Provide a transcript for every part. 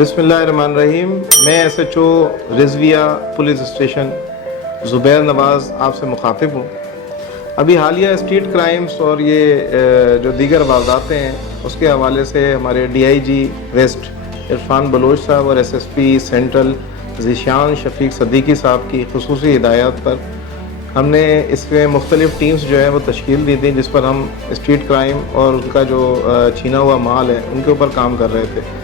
बिस्मिल्लाहिर्रहमानिर्रहीम। मैं SHO Rizvia police station Zubair Nawaz आपसे मुखातिब हूँ। अभी हालिया स्ट्रीट क्राइम्स और ये जो दीगर वारदातें हैं उसके हवाले से हमारे DIG वेस्ट इरफान बलोच साहब और SSP सेंट्रल ज़ीशान शफीक सदीकी साहब की खुसूसी हिदायत पर हमने इसमें मुख्तलिफ़ टीम्स जो हैं वो तश्कील दी थी, जिस पर हम स्ट्रीट क्राइम और उनका जो छीना हुआ माल है उनके ऊपर काम कर रहे थे।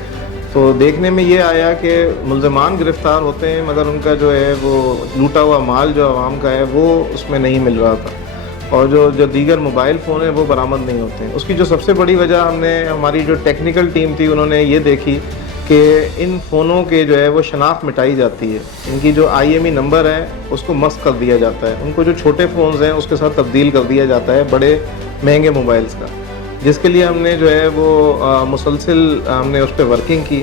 तो देखने में ये आया कि मुल्ज़मान गिरफ़्तार होते हैं मगर उनका जो है वो लूटा हुआ माल जो आवाम का है वो उसमें नहीं मिल रहा था, और जो दीगर मोबाइल फ़ोन है वो बरामद नहीं होते हैं। उसकी जो सबसे बड़ी वजह हमारी जो टेक्निकल टीम थी उन्होंने ये देखी कि इन फ़ोनों के जो है वो शनाख्त मिटाई जाती है, इनकी जो IMEI नंबर है उसको मस्क कर दिया जाता है, उनको जो छोटे फ़ोन्स हैं उसके साथ तब्दील कर दिया जाता है बड़े महंगे मोबाइल्स का, जिसके लिए हमने जो है वो मुसलसिल हमने उस पर वर्किंग की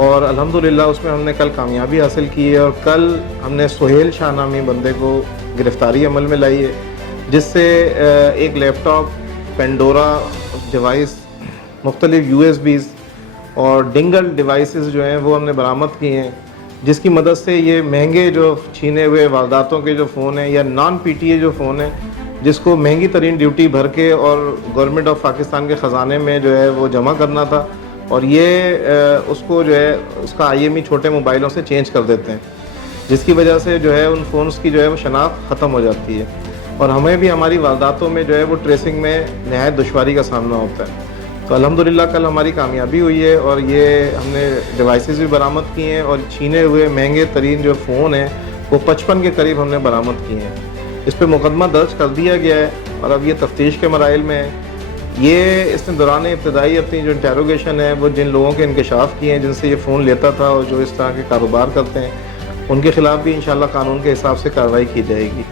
और अल्हम्दुलिल्लाह उसमें हमने कल कामयाबी हासिल की है। और कल हमने सुहेल शाह नामी बंदे को गिरफ़्तारी अमल में लाई है, जिससे एक लैपटॉप, पेंडोरा डिवाइस, मुख्तलिफ़ USBs और डिंगल डिवाइसेस जो हैं वो हमने बरामद किए हैं, जिसकी मदद से ये महंगे जो छीने हुए वारदातों के जो फ़ोन हैं या नॉन PTA जो फ़ोन है जिसको महंगी तरीन ड्यूटी भर के और गवर्नमेंट ऑफ पाकिस्तान के ख़जाने में जो है वो जमा करना था, और ये उसको जो है उसका IMEI छोटे मोबाइलों से चेंज कर देते हैं, जिसकी वजह से जो है उन फ़ोन्स की जो है वो शनाख्त ख़त्म हो जाती है और हमें भी हमारी वारदातों में जो है वो ट्रेसिंग में नहायत दुश्वारी का सामना होता है। तो अल्हम्दुलिल्लाह कल हमारी कामयाबी हुई है और ये हमने डिवाइसेस भी बरामद किए हैं और छीने हुए महंगे तरीन जो फ़ोन हैं वो 55 के करीब हमने बरामद किए हैं। इस पर मुकदमा दर्ज कर दिया गया है और अब ये तफ्तीश के मराइल में है। ये इसने दौरान इब्तदाई अपनी जो इंटेरोगेशन है वो जिन लोगों के इंकशाफ किए हैं जिनसे ये फ़ोन लेता था और जो इस तरह के कारोबार करते हैं उनके ख़िलाफ़ भी इंशाअल्लाह कानून के हिसाब से कार्रवाई की जाएगी।